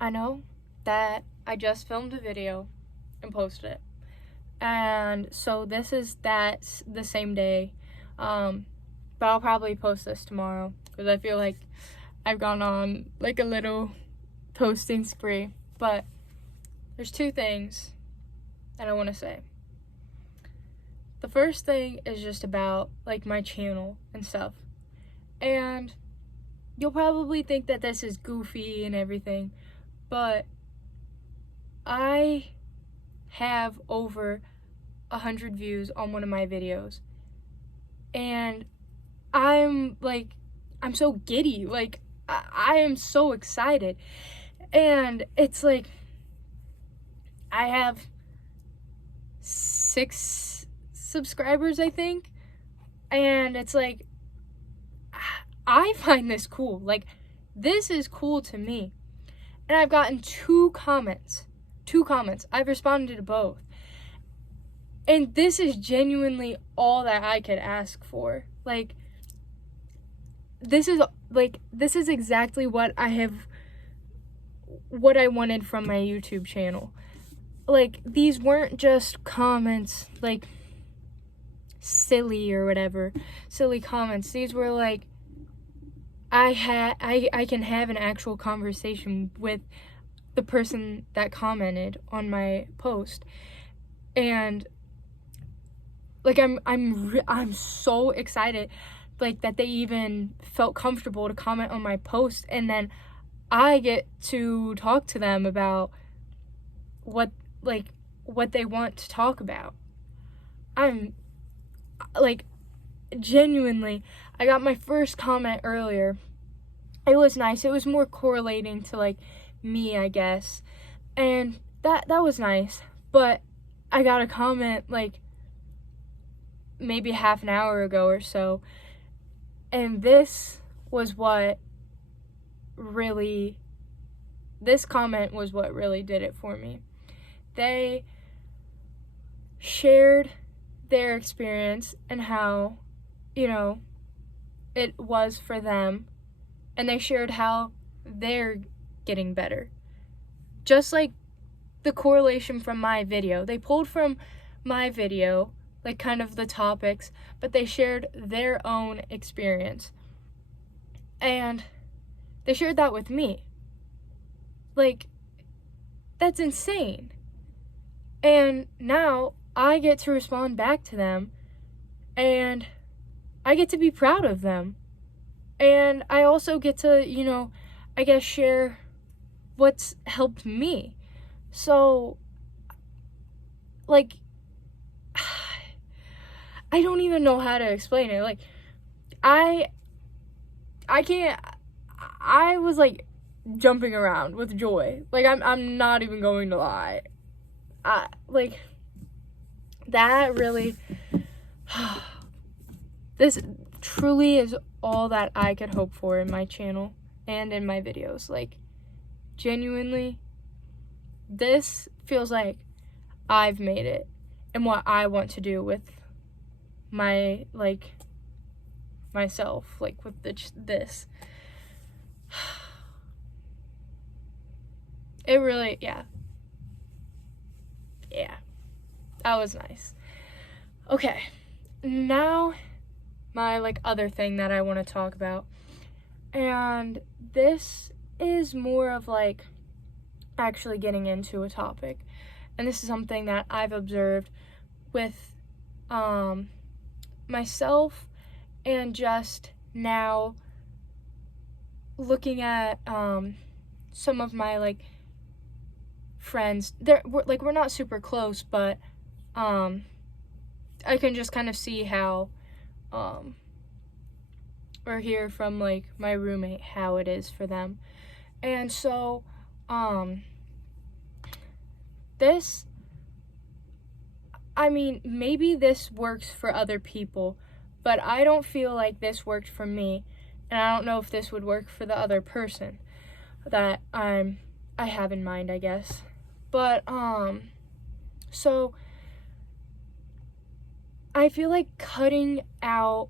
I know that I just filmed a video and posted it. And so this is the same day. But I'll probably post this tomorrow because I feel like I've gone on like a little posting spree. But there's two things that I want to say. The first thing is just about like my channel and stuff. And you'll probably think that this is goofy and everything, but I have over 100 views on one of my videos. And I'm so giddy. Like, I am so excited. And it's like, I have 6 subscribers, I think. And it's like, I find this cool. Like, this is cool to me. And I've gotten 2 comments. 2 comments. I've responded to both. And this is genuinely all that I could ask for. Like, this is exactly what I wanted from my YouTube channel. Like, these weren't just comments, like, silly or whatever, silly comments. These were like, I can have an actual conversation with the person that commented on my post. And like, I'm so excited, like, that they even felt comfortable to comment on my post, and then I get to talk to them about what they want to talk about. I'm like, genuinely, I got my first comment earlier. It was nice. It was more correlating to like me, I guess, and that was nice. But I got a comment like maybe half an hour ago or so, and this comment was what really did it for me. They shared their experience and how, it was for them, and they shared how they're getting better. Just like the correlation from my video. They pulled from my video, like, kind of the topics, but they shared their own experience. And they shared that with me. Like, that's insane. And now I get to respond back to them, and I get to be proud of them. And I also get to, I guess, share what's helped me. So, like, I don't even know how to explain it. Like, I can't. I was like jumping around with joy. Like, I'm not even going to lie. Like, that really. This truly is all that I could hope for in my channel and in my videos. Like, genuinely, this feels like I've made it and what I want to do with my, like, myself, like, with this. It really, yeah, that was nice. Okay, now my, like, other thing that I want to talk about, and this is more of, like, actually getting into a topic, and this is something that I've observed with myself, and just now looking at some of my, like, friends. We're not super close, but I can just kind of see how or hear from, like, my roommate how it is for them. And so this, I mean, maybe this works for other people, but I don't feel like this worked for me, and I don't know if this would work for the other person that I have in mind, I guess. But so I feel like cutting out,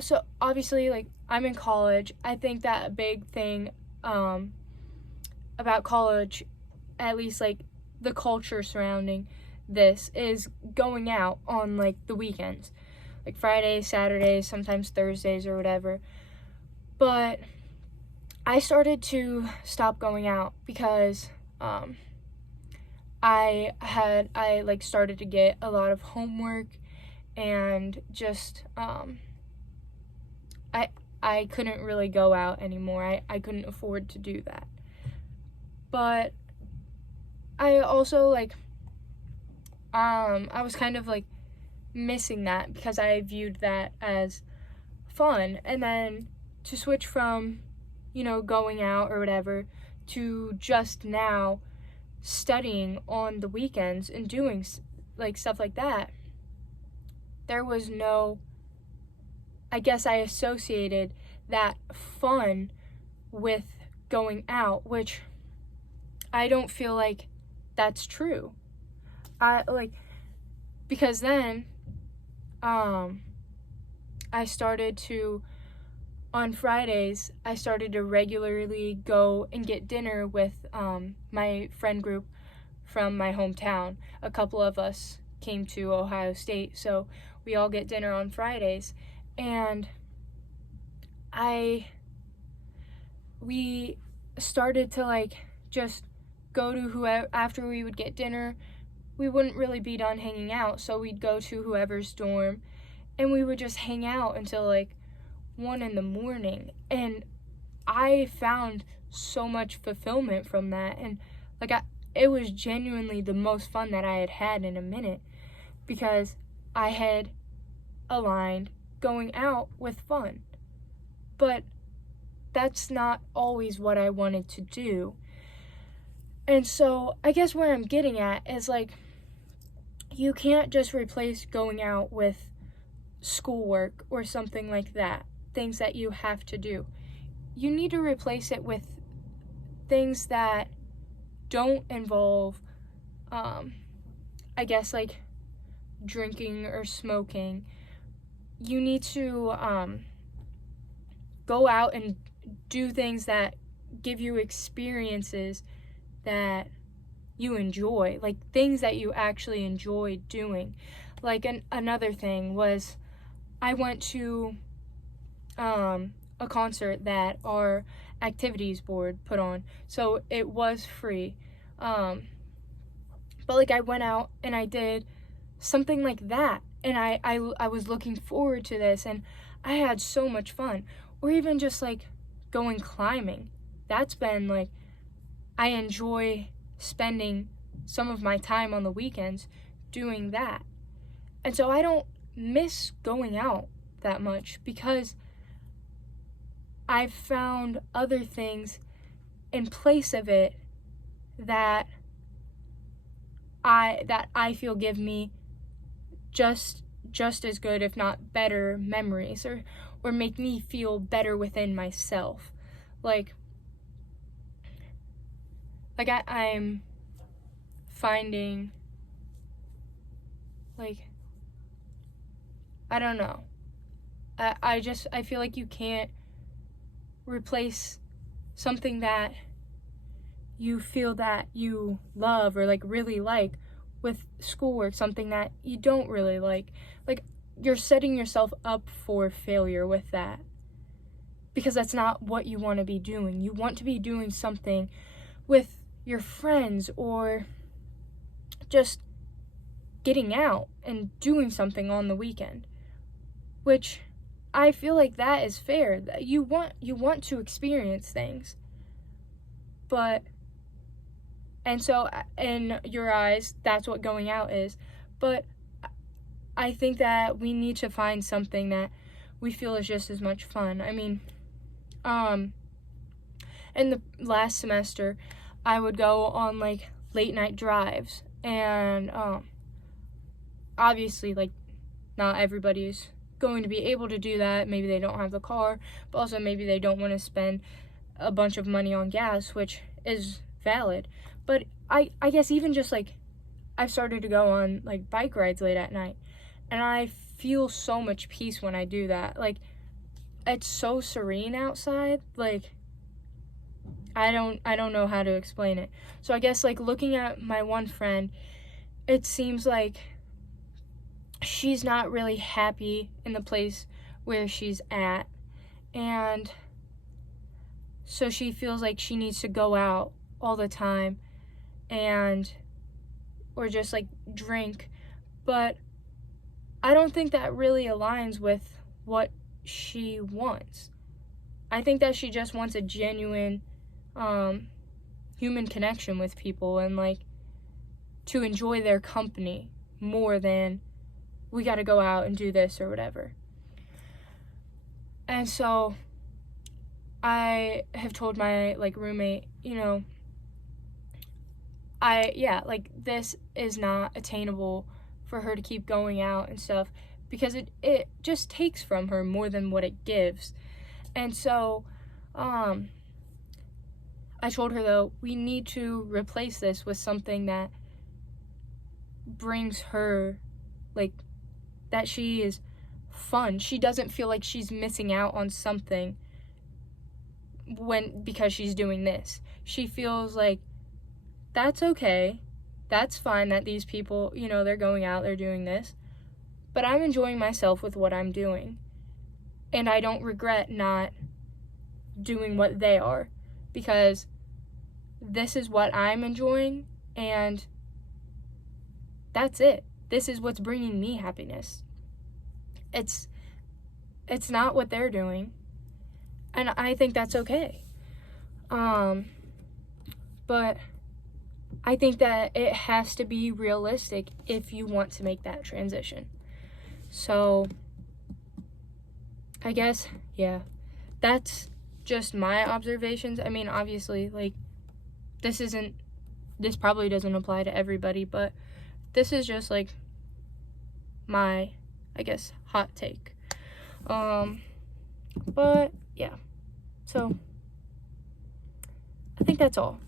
so obviously, like, I'm in college. I think that a big thing about college, at least like the culture surrounding this, is going out on like the weekends, like Fridays, Saturdays, sometimes Thursdays or whatever. But I started to stop going out because I like started to get a lot of homework, and just I couldn't really go out anymore. I couldn't afford to do that. But I also like I was kind of like missing that because I viewed that as fun. And then to switch from, going out or whatever to just now studying on the weekends and doing like stuff like that, there was no, I guess I associated that fun with going out, which I don't feel like that's true. Because then I started to, on Fridays, I started to regularly go and get dinner with my friend group from my hometown. A couple of us came to Ohio State, so we all get dinner on Fridays. And we started to like just go to whoever, after we would get dinner, we wouldn't really be done hanging out, so we'd go to whoever's dorm and we would just hang out until like 1 a.m. And I found so much fulfillment from that, and like it was genuinely the most fun that I had had in a minute, because I had aligned going out with fun. But that's not always what I wanted to do. And so I guess where I'm getting at is like, you can't just replace going out with schoolwork or something like that, things that you have to do. You need to replace it with things that don't involve, I guess, like drinking or smoking. You need to go out and do things that give you experiences that you enjoy, like things that you actually enjoy doing. Like another thing was, I went to a concert that our activities board put on, so it was free. But like I went out and I did something like that, and I was looking forward to this, and I had so much fun. Or even just like going climbing. That's been like, I enjoy spending some of my time on the weekends doing that. And so I don't miss going out that much, because I've found other things in place of it that I feel give me just as good, if not better, memories, or make me feel better within myself. Like I'm finding, like, I don't know. I feel like you can't replace something that you feel that you love or like really like with schoolwork, something that you don't really like. Like, you're setting yourself up for failure with that, because that's not what you want to be doing. You want to be doing something with your friends, or just getting out and doing something on the weekend, which I feel like that is fair. You want to experience things. But, and so in your eyes, that's what going out is. But I think that we need to find something that we feel is just as much fun. I mean, in the last semester, I would go on like late night drives, and obviously, like, not everybody's going to be able to do that. Maybe they don't have the car, but also maybe they don't want to spend a bunch of money on gas, which is valid. But I guess even just like, I've started to go on like bike rides late at night, and I feel so much peace when I do that. Like, it's so serene outside. Like, I don't know how to explain it. So I guess like looking at my one friend, it seems like she's not really happy in the place where she's at, and so she feels like she needs to go out all the time and or just like drink. But I don't think that really aligns with what she wants. I think that she just wants a genuine human connection with people, and like to enjoy their company more than we got to go out and do this or whatever. And so I have told my like roommate, like this is not attainable for her to keep going out and stuff, because it just takes from her more than what it gives. And so I told her, though, we need to replace this with something that brings her, like, that she is fun. She doesn't feel like she's missing out on something because she's doing this. She feels like that's okay. That's fine that these people, they're going out, they're doing this. But I'm enjoying myself with what I'm doing. And I don't regret not doing what they are, because this is what I'm enjoying, and that's it. This is what's bringing me happiness. It's not what they're doing, and I think that's okay. But I think that it has to be realistic if you want to make that transition. So I guess, yeah, that's just my observations. I mean, obviously, like, this probably doesn't apply to everybody, but this is just, like, my, I guess, hot take. But, yeah. So, I think that's all.